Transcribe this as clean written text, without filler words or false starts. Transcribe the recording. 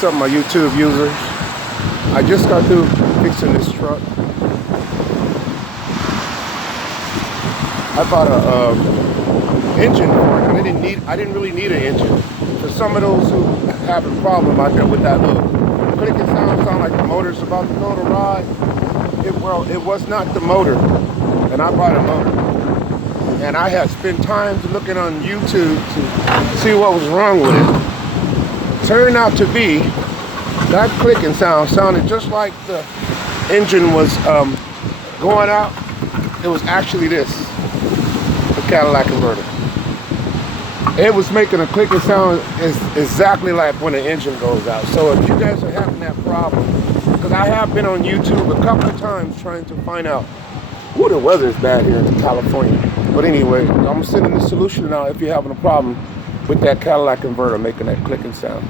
What's up, my YouTube users? I just got through fixing this truck. I bought a engine for it, and I didn't really need an engine. For some of those who have a problem out there with that little clicking sound like the motor's about to go to ride. It was not the motor, and I bought a motor. And I had spent time looking on YouTube to see what was wrong with it. Turned out to be that clicking sound sounded just like the engine was going out. It was actually this, the Cadillac converter. It was making a clicking sound exactly like when the engine goes out. So if you guys are having that problem, because I have been on YouTube a couple of times trying to find out, ooh, the weather is bad here in California. But anyway, I'm sending the solution now if you're having a problem with that Cadillac converter making that clicking sound.